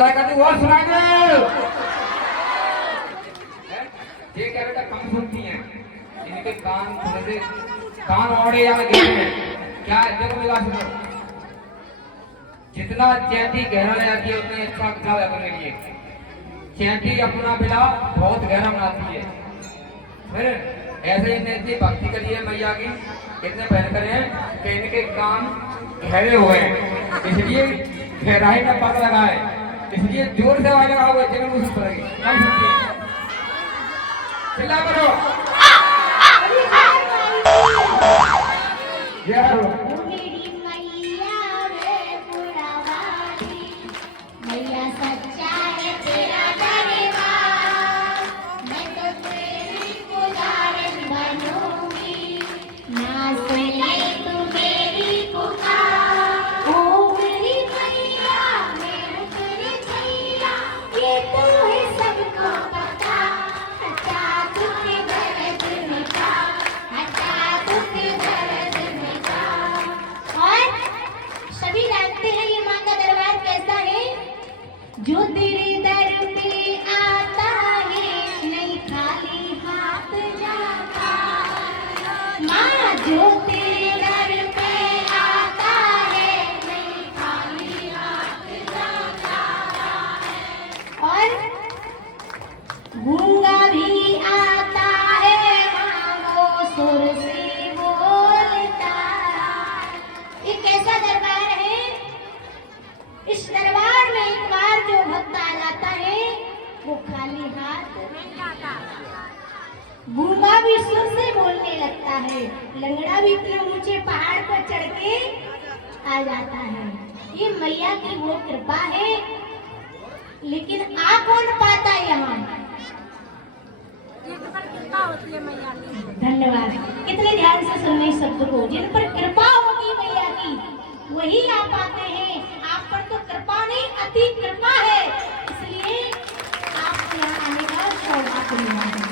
चिल्लाए कर वो सुनाई दे। ये क्या बेटा कम सुनती हैं, इनके कान थोड़े से कान औड़े या गहरे हैं क्या है? देखो मेरी बात सुनो, जितना चैती गहरा जाती है उतना अच्छा बिला है अपने लिए। चैती अपना बिला बहुत गहरा बनाती है। फिर ऐसे इन्हें इतनी भक्ति करी है मैया की, इतने भयंकर हैं कि इनके कान गहरे हुए हैं, इसलिए गहराई में पता लगा है, इसलिए जोर से आवाज लगा हुआ जरूर उस पर कम सुनती है। चिल्ला करो मेरी मैया रे पुरवारी, मैया सच्चा है तेरा दरबार, मैं तो तेरी पुजारन बनूंगी, ना सुने तू मेरी पुकार। ओ मेरी मैया मैं तेरी मैया, ये तो है सबको पता, हटा तुझे दर्द मिटा, हटा तुझे दर्द मिटा। और सभी जानते हैं ये माँ का दरबार कैसा है, जो तेरे दर पे आता है नहीं खाली हाथ जाता। माँ जो तेरे दर पे आता है नहीं खाली हाथ जाता है। और गूंगा भी आता है माँ वो सुर से बोलता। ये कैसा दरबार है, इस दरबार में एक बार जो भक्त आ जाता है वो खाली हाथ नहीं आता। गूंगा भी सुर से बोलने लगता है, लंगड़ा भी इतने ऊंचे पहाड़ पर चढ़ के आ जाता है। ये मैया की वो कृपा है, लेकिन आ कौन पाता है यहाँ? धन्यवाद, कितने ध्यान से सुनने इस शब्द को। जिन पर कृपा होगी मैया की वही आ पाते हैं। आप पर तो कृपा नहीं अति कृपा है, इसलिए आपको यहाँ आने का सौभाग्य मिला है।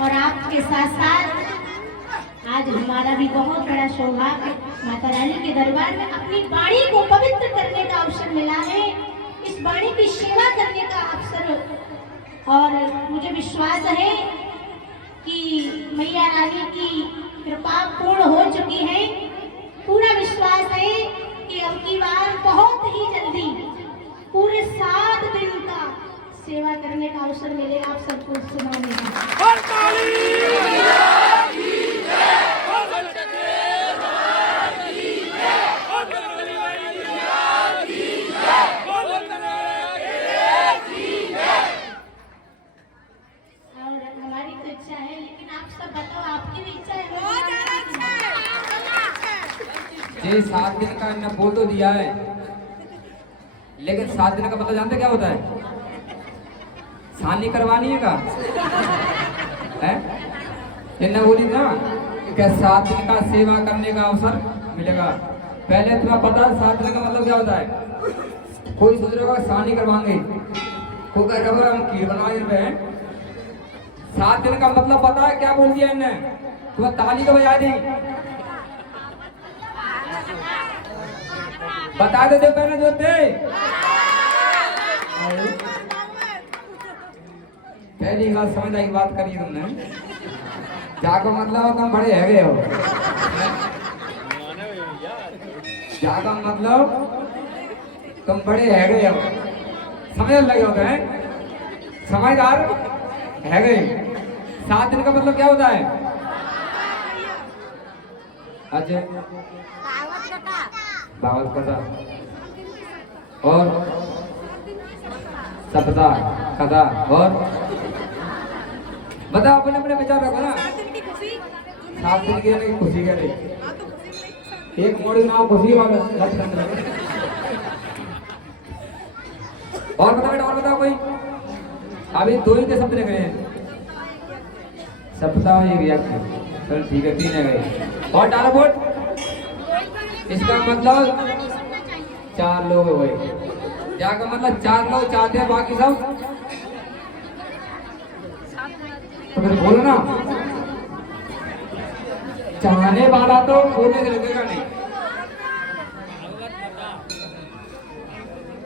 और आपके साथ साथ आज हमारा भी बहुत बड़ा सौभाग्य माता रानी के दरबार में अपनी वाणी को पवित्र करने का अवसर मिला है। इस वाणी की सेवा करने का अवसर, और मुझे विश्वास है कि मैया रानी की कृपा पूर्ण हो चुकी है। पूरा विश्वास है कि अब की बार बहुत ही जल्दी पूरे 7 दिन का सेवा करने का अवसर मिलेगा आप सबको सुनाने का। ये 7 दिन का इन्हें बोल तो दिया है, लेकिन 7 दिन का मतलब जानते क्या होता है? सानी करवानी है का है? इन्हें बोली ना कि 7 दिन का सेवा करने का अवसर मिलेगा। पहले तुम्हें पता है 7 दिन का मतलब क्या होता है? कोई सोच रहा होगा सानी करवाएंगे, कोई कह रहा होगा हम खीर बनवाए पे। 7 दिन का मतलब पता है क्या बोल दिया इन्हें? तुम्हें ताली का बजा दी, बता दे पहले जो थे पहली बात समझ आई बात करी तुमने। जाको मतलब तुम बड़े है गए हो, जाको मतलब तुम बड़े है गए हो, समझ लगे होते हैं, समझदार है गए। 7 दिन का मतलब क्या होता है? अच्छा दावत कथा और सप्ताह कथा, और बताओ अपने अपने विचार रखो ना। 7 दिन की खुशी के लिए एक मोड़ी नाम खुशी वाला। और बताओ बेटा, और बताओ कोई। अभी 2 ही के शब्द लिख रहे हैं, सप्ताह एक व्यक्ति। चलो ठीक है, 3 है गए। और डालो वोट, इसका मतलब 4 लोग हो गए। क्या का मतलब 4 लोग चाहते हैं, बाकी सब तो फिर बोलो ना। चाहने वाला तो बोलने से लगेगा नहीं।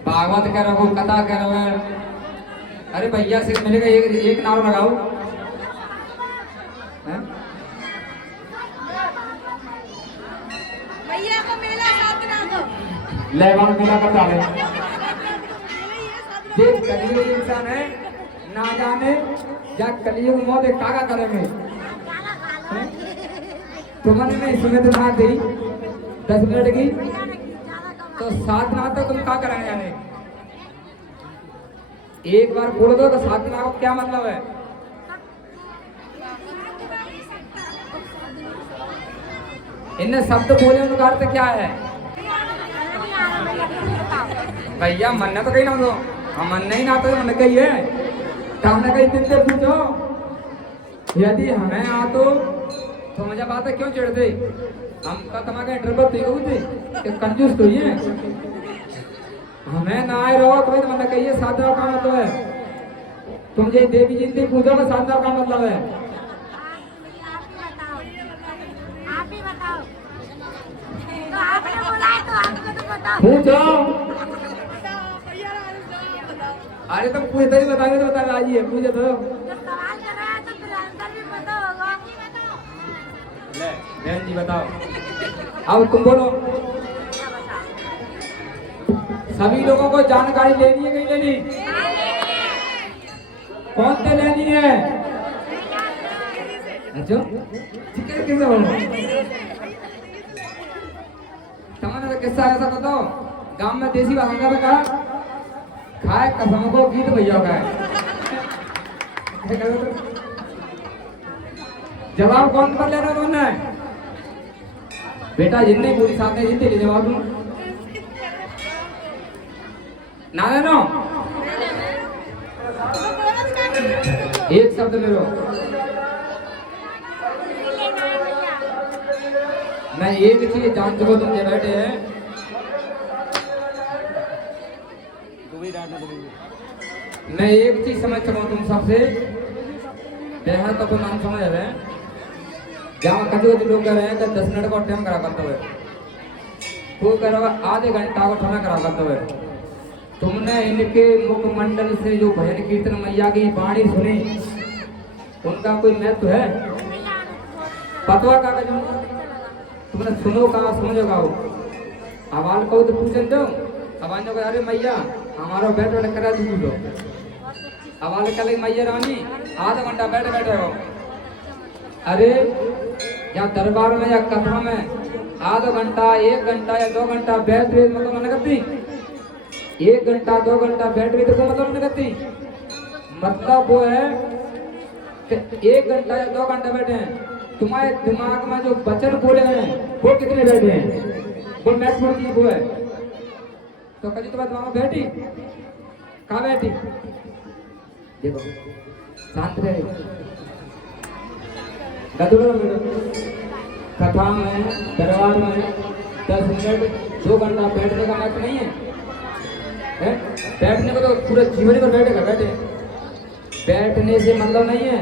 भागवत कह रहो, कथा कह रहो है। अरे भैया से मिलेगा, एक नारो लगाओ। हैं? भैया को मेला साथ ना दो। लेवान मेला कर डाले। देख कलियुग इंसान है, ना जाने या कलियुग मौत कागा करेंगे। तुमने में इसमें तो ना दी 10 मिनट की, तो 7 ना तक तुम क्या कराने जाने? एक बार बोल दो तो 7 ना को क्या मतलब है? इनने शब्द बोले उनका अर्थ क्या है? भैया मनना तो कहीं ना दो, हम मन नहीं ना तो मन कही है। तो हमने कही दिन से पूछो, यदि हमें आ तो मुझे बात है क्यों चिढ़ते? हम का तुम्हारे इंटरव्यू थे कि कंजूस तो ही है। हमें ना आए रहो तो मन कही है 7 का मतलब है। तुम जो देवी जी से पूछो तो 7 का मतलब है। पूछो। अरे तुम पूछते ही बताओगे तो बता राजी है, पूछो तो। सवाल कर रहा है तो फिर आंसर भी पता होगा। ले बहन जी बताओ, अब तुम बोलो। सभी लोगों को जानकारी लेनी है, नहीं लेनी? कौन से लेनी है? अच्छा किसे बोलो? समझ किस्सा ऐसा बताओ। गांव में देसी भाषा में कहा, खाए कसम को गीत भैया का है। जवाब कौन पर ले रहा कौन है? बेटा जितने पूरी साथ में जितने जवाब दूं ना लेनो। एक शब्द ले लो। मैं एक चीज जान चुका, तुम जो बैठे हैं मैं एक चीज समझ चुका हूं तुम सबसे। बेहद तो नाम समझ रहे हैं, जहाँ कभी लोग कह रहे हैं कि 10 मिनट का टाइम करा करते हुए, वो कह रहा आधे घंटा को ठंडा करा करते हुए। तुमने इनके मुखमंडल से जो भजन कीर्तन मैया की वाणी सुनी, उनका कोई महत्व है? पतवा का तुमने सुनो कहा समझोगा? वो आवाज को तो पूछन दो। आवाज को अरे मैया हमारा बैठ बैठ करा दूँ लो। आवाज कर मैया रानी आधा घंटा बैठे बैठे हो। अरे या दरबार में या कथा में आधा घंटा 1 घंटा या 2 घंटा बैठ रहे मतलब मन करती। 1 घंटा 2 घंटा बैठ रही तो मतलब मन करती। मतलब वो है कि 1 घंटा या 2 घंटा बैठे हैं, तुम्हारे दिमाग में जो वचन बोले हैं वो कितने बैठे हैं? वो महत्वपूर्ण चीज वो है। तो कभी तुम्हारे दिमाग में बैठी कहाँ बैठी? देखो शांत रहे। कथा में दरबार में 10 मिनट 2 घंटा बैठने का मतलब नहीं है। बैठने को तो पूरे जीवन पर बैठेगा, बैठे बैठने से मतलब नहीं है।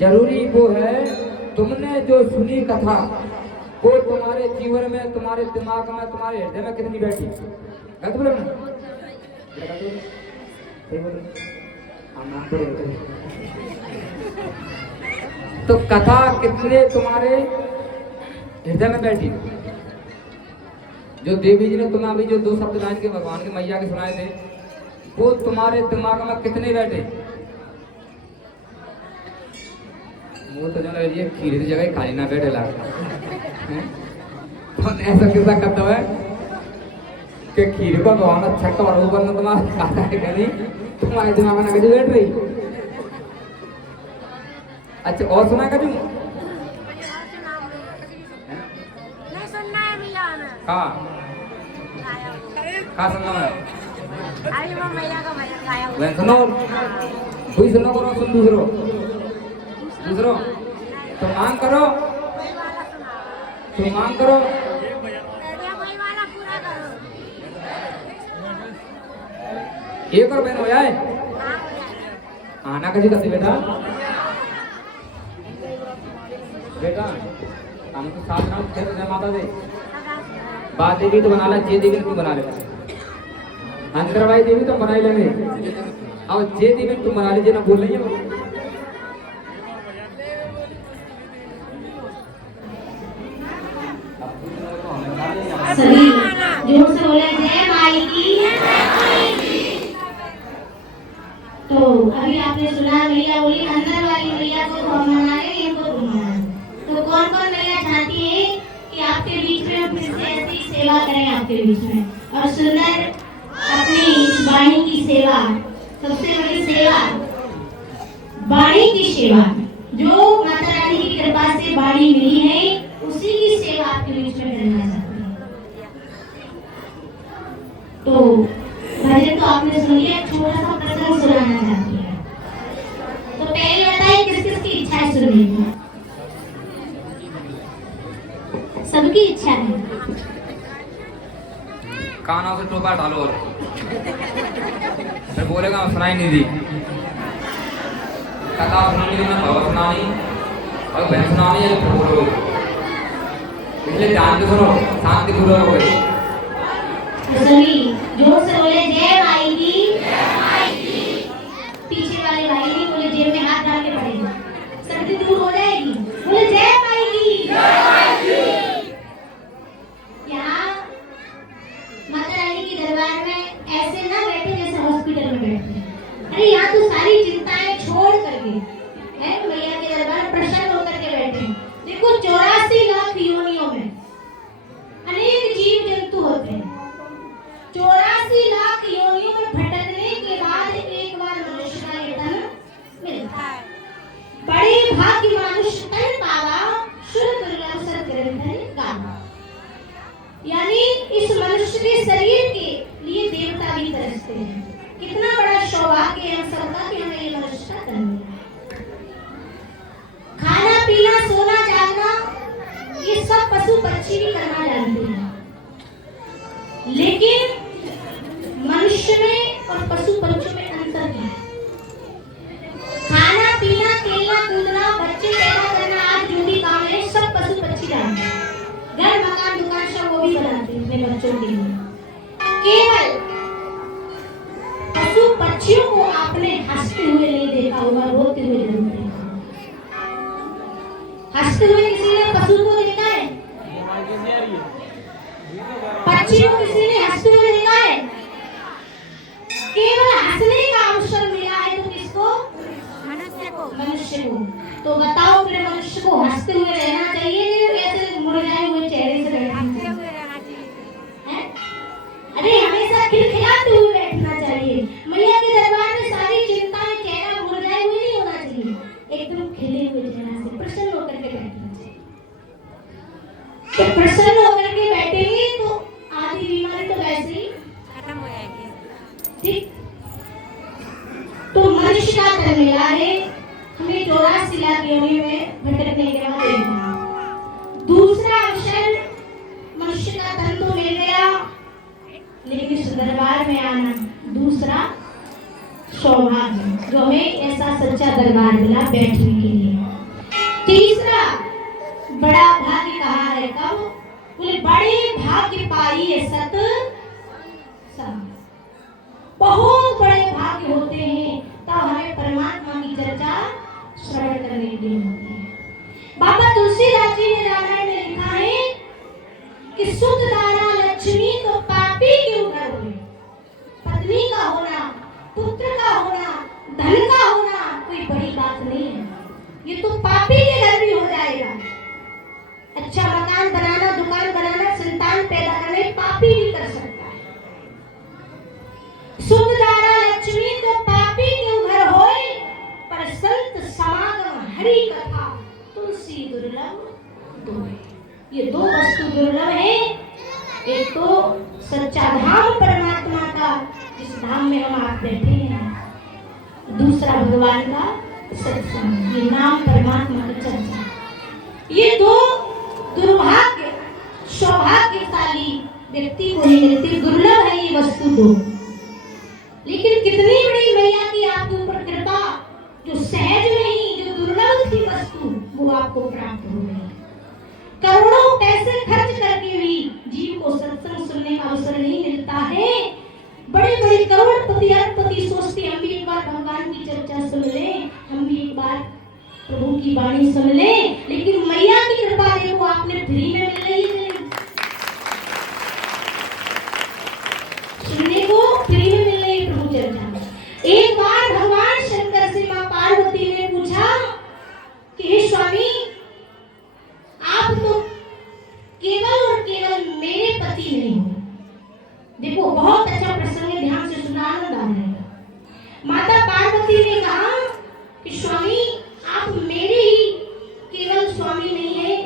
जरूरी वो है तुमने जो सुनी कथा वो तुम्हारे जीवन में, तुम्हारे दिमाग में, तुम्हारे हृदय में कितनी बैठी? गलत बोलो ना? तो कथा कितने तुम्हारे हृदय में बैठी? जो देवी जी ने तुम्हें अभी जो 2 शब्द गायन के भगवान के मैया के सुनाए थे, वो तुम्हारे दिमाग में कितने बैठे? वो तो जो ये खीर की जगह खाली ना बैठे ला। तो ऐसा किस्सा करता है कि खीर को भगवान छक्का और ऊपर में तुम्हारा खाता है कहीं तुम्हारे दिमाग में कभी बैठ रही। अच्छा और सुना कभी? नहीं सुनना है भैया ना। हाँ कहाँ सुनना है? अभी वो मैया का भजन गाया हुआ। वह सुनो, कोई सुनो करो, सुन दूसरो तो मांग करो, तो मांग करो। एक और बहन हो जाए आना कभी करते बेटा। बेटा हम तो साथ नाम खेल माता दे बात देगी तो बना ले, जे देगी तो बना ले। अंतरवाई देवी तो बनाई लेंगे। अब जे देवी तुम बना लीजिए ना, बोल रही हो। सभी जोर से बोले जय माई की। तो अभी आपने सुना मैया बोली अंदर वाली मैया को हम मनाए, इनको तुम मनाए। तो कौन कौन मैया चाहती है कि आपके बीच में हम फिर से ऐसी सेवा करें आपके बीच में, और सुंदर अपनी इस वाणी की सेवा, सबसे बड़ी सेवा वाणी की सेवा, जो माता रानी की कृपा से वाणी मिली है, उसी की सेवा आपके बीच में करना चाहती है। तो भजन तो आपने सुन लिया, छोटा सा प्रसंग सुनाना चाहती है। तो पहले बताइए किस किस की इच्छा है सुनने की? सबकी इच्छा है। कानों से टोपा डालो और फिर बोलेगा मैं सुनाई नहीं दी। कथा सुनानी थी, मैं भगवत सुनानी और बहन सुनानी है, तो बोलो इसलिए ध्यान से सुनो, शांति पूर्वक हो गई। सभी जोर से बोले जय माई की। पीछे वाले भाई नहीं बोले, जेब में हाथ डाल के पड़ेगा, सर्दी दूर हो जाएगी। बोले जय माई की। यहाँ माता रानी के दरबार में ऐसे ना बैठे जैसे हॉस्पिटल में बैठे। अरे यहाँ तो सारी चिंताएं छोड़ करके है मैया के दरबार में प्रसन्न होकर के बैठे। देखो 84 लाख योनियों में अनेक जीव जंतु होते हैं। 84 लाख योनियों में भटकने के बाद एक बार मनुष्य का ये तन मिलता है। बड़े भाग्य मनुष्य तन पावा, शुद्ध दुर्लभ सत्ग्रंथ गावा। यानी इस मनुष्य के शरीर के लिए देवता भी तरसते हैं। कितना बड़ा सौभाग्य है हम सबका कि हमें ये मनुष्य का तन मिला। खाना पीना सोना जागना ये सब पशु पक्षी भी करना जानते हैं, लेकिन मनुष्य में और पशु पक्षी में अंतर है। खाना पीना खेलना कूदना बच्चे पैदा करना आज जो भी काम है सब पशु पक्षी जानते हैं। घर मकान दुकान सब वो भी बनाते हैं अपने बच्चों के लिए। केवल पशु पक्षियों को आपने हंसते हुए नहीं देखा होगा, रोते हुए जरूर देखा होगा। हंसते हुए किसी ने पशु को देखा है? पक्षी को किसी ने हंसते हुए देखा है? केवल हंसने का अवसर मिला है तो किसको? मनुष्य को। तो बताओ फिर मनुष्य को हंसते हुए रहना चाहिए या ऐसे मुरझाए हुए चेहरे से रहना चाहिए? अरे हमेशा खिलखिलाते हुए बैठना चाहिए। मैया के दरबार में सारी चिंताएं, चेहरा मुरझाए हुए नहीं होना चाहिए, एकदम खिले हुए चेहरा से प्रसन्न होकर के बैठना चाहिए। तो प्रसन्न होकर के बैठेंगे तो आधी बीमारी तो वैसे ही खत्म हो जाएगी। ठीक, तो मनुष्य का तन मिला है हमें 84 लाख योनि में भटकने के बाद एक बार। दूसरा अवसर मनुष्य का तन तो मिल गया, लेकिन इस दरबार में आना दूसरा सौभाग्य, जो हमें ऐसा सच्चा दरबार मिला बैठने के लिए। तीसरा बड़ा भाग्य कहा है कब? बोले बड़े भाग्य पाई है सत संग। बहुत बड़े भाग्य होते हैं तब हमें परमात्मा की चर्चा श्रवण करने के लिए होती है। बाबा तुलसीदास जी ने रामायण में लिखा है कि शुद्ध दारा लक्ष्मी तो पापी क्यों घर हुए। पत्नी का होना, पुत्र का होना, धन का होना कोई बड़ी बात नहीं है, ये तो पापी के घर भी हो जाएगा। अच्छा मकान बनाना, दुकान बनाना, संतान पैदा करने पापी भी कर सकता है। शुद्ध दारा लक्ष्मी तो पापी क्यों घर होए, पर संत समागम हरि कथा तुलसी दुर्लभ दो। ये दो वस्तु दुर्लभ है। एक तो सच्चा धाम परमात्मा का, जिस धाम में हम आप बैठे हैं, दूसरा भगवान का सत्संग, ये नाम परमात्मा का चर्चा। ये दो दुर्भाग्य सौभाग्यशाली व्यक्ति को नहीं मिलती, दुर्लभ है ये वस्तु दो। लेकिन कितनी बड़ी मैया की आपके ऊपर कृपा, जो सहज में ही जो दुर्लभ थी वस्तु वो आपको प्राप्त हो गई। करोड़ों पैसे खर्च करके भी जीव को सत्संग सुनने का अवसर नहीं मिलता है, बड़े बड़े करोड़पति अरबपति सोचते हम भी एक बार भगवान की चर्चा सुन लें, हम भी एक बार प्रभु की वाणी सुन लें, लेकिन मैया की कृपा देखो आपने फ्री में मिल रही है, सुनने को फ्री में मिल रही प्रभु चर्चा। एक बार भगवान शंकर से मां पार्वती ने पूछा कि हे स्वामी, आप तो केवल और केवल मेरे पति नहीं हो। देखो बहुत अच्छा प्रसंग है, ध्यान से सुनना, आनंद आ जाएगा। माता पार्वती ने कहा कि स्वामी आप मेरे ही केवल स्वामी नहीं है,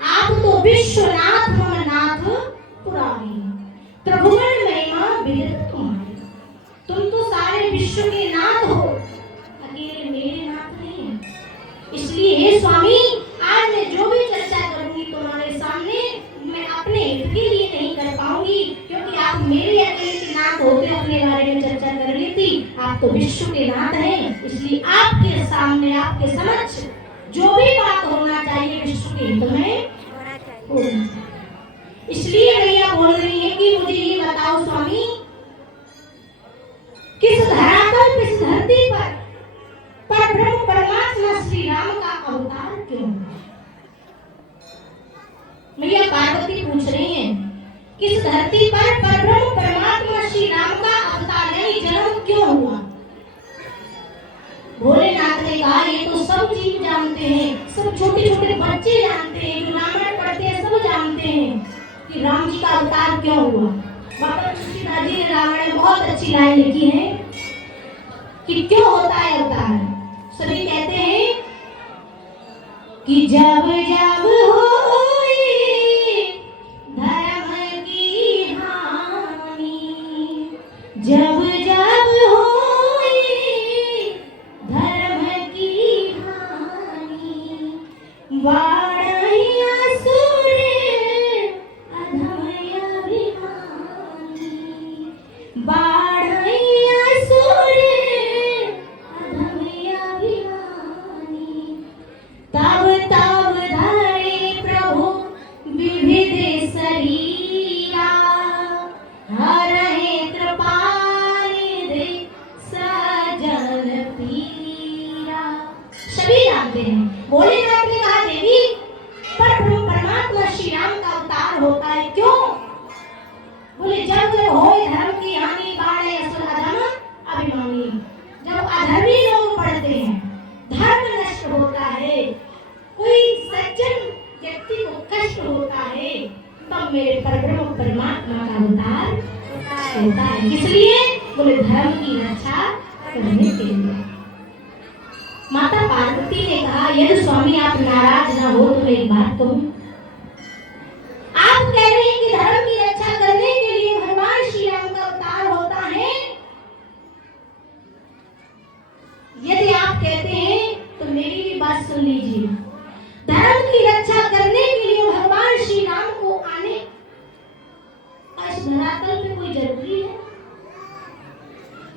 आप तो विश्वनाथ नाथ पुरानी, त्रिभुवन महिमा विदित तुम्हारी, तुम तो सारे विश्व के नाथ हो, अकेले मेरे नाथ नहीं है। इसलिए हे स्वामी, आज मैं जो भी चर्चा करूंगी तुम्हारे सामने, मैं अपने हित के लिए नहीं कर पाऊंगी, क्योंकि आप मेरे अकेले के नाथ होते अपने बारे में चर्चा कर लेती, आप तो विश्व के नाथ हैं। इसलिए आपके सामने, आपके समक्ष जो भी बात होना चाहिए विश्व के हित में होना चाहिए। इसलिए मैया बोल रही है कि मुझे ये बताओ स्वामी, किस धरातल पे, इस धरती पर परब्रह्म परमात्मा श्री राम का अवतार क्यों? मैया पार्वती पूछ रही हैं, किस धरती पर परब्रह्म परमात्मा श्री राम का अवतार यानी जन्म क्यों हुआ? भोलेनाथ ने कहा ये तो सब जीव जानते हैं, सब छोटे छोटे बच्चे जानते हैं, जो रामायण पढ़ते हैं सब जानते हैं कि राम जी का अवतार क्यों हुआ। बाबा तुलसीदास जी ने रामायण में बहुत अच्छी लाइन लिखी है कि क्यों होता है अवतार। सभी कहते हैं कि जब जब होई धर्म की हानि, जब जब होई धर्म की हानि, बाढ़ई असुर अधम अभिमानी, बाढ़ई असुर अधम अभिमानी, तब तब धरे प्रभु विविध शरीरा, हरहि कृपानिधि सजन पीरा। सभी जानते हैं, भोलेनाथ ने कहा देवी परब्रह्म परमात्मा श्री राम का अवतार होता है क्यों? बोले जब जब होए धर्म की हानि, बाढ़े असुर अधम अभिमानी, जब अधर्मी लोग पढ़ते हैं, धर्म नष्ट होता है, कोई सज्जन व्यक्ति को कष्ट होता है, तब मेरे परब्रह्म परमात्मा का अवतार होता है। इसलिए बोले धर्म की रक्षा करने के लिए। माता पार्वती ने कहा यदि स्वामी आप नाराज ना हो तो एक बात कहूं, आप कह रहे हैं कि धर्म की रक्षा करने के लिए भगवान श्री राम का अवतार होता है, यदि आप कहते हैं तो मेरी भी बात सुन लीजिए। धर्म की रक्षा करने के लिए भगवान श्री राम को आने इस धरातल पे कोई जरूरी है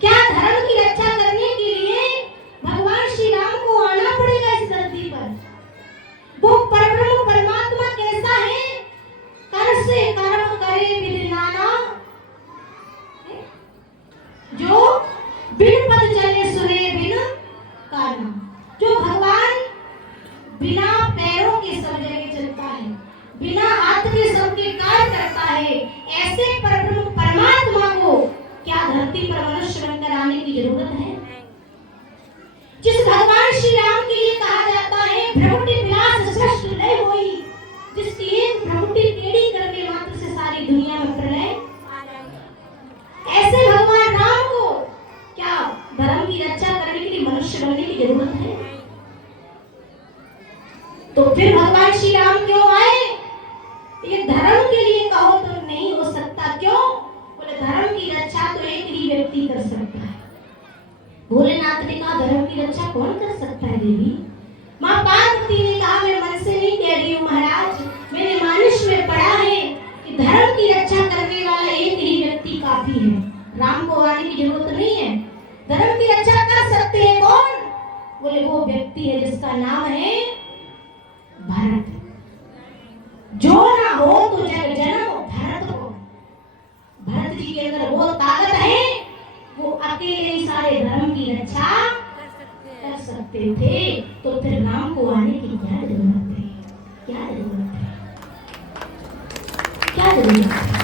क्या? धर्म की रक्षा करने के लिए भगवान श्री राम को आना पड़ेगा इस धरती पर? वो परब्रह्म परमात्मा कैसा है? कर से कर्म करे विधि नाना, जो बिन पद चले सुने बिन काना, जो भगवान बिना पैरों के सब जगह चलता है, बिना हाथ के सबके कार्य करता है, ऐसे परब्रह्म परमात्मा को क्या धरती पर मनुष्य बनकर आने की जरूरत है? जिस भगवान श्री राम के लिए कहा जाता है भ्रमति विलास सृष्टि लय होई, जिसकी एक भ्रमति टेढ़ी करने मात्र से सारी दुनिया में प्रलय आ जाएगा, ऐसे भगवान राम को क्या धर्म की रक्षा करने के लिए मनुष्य बनने की जरूरत है? तो फिर भगवान श्री राम क्यों आए? ये धर्म के लिए कहो तो नहीं हो सकता, क्यों? बोले धर्म की रक्षा तो एक ही व्यक्ति कर सकता है। भोलेनाथ ने कहा धर्म की रक्षा कौन कर सकता है देवी? मां पार्वती ने कहा मैं मन से नहीं कह रही हूँ महाराज, मैंने मानस में पढ़ा है कि धर्म की रक्षा करने वाला एक ही व्यक्ति काफी है, राम को आने की जरूरत नहीं है। धर्म की रक्षा कर सकते हैं कौन? बोले वो व्यक्ति है जिसका नाम है भरत। जो ना हो तो जग जन्म भरत को। भरत जी के जिनके अंदर वो ताकत है, वो अकेले ही सारे धर्म की रक्षा कर सकते थे, तो फिर राम को आने की क्या जरूरत है? क्या जरूरत है? क्या जरूरत है?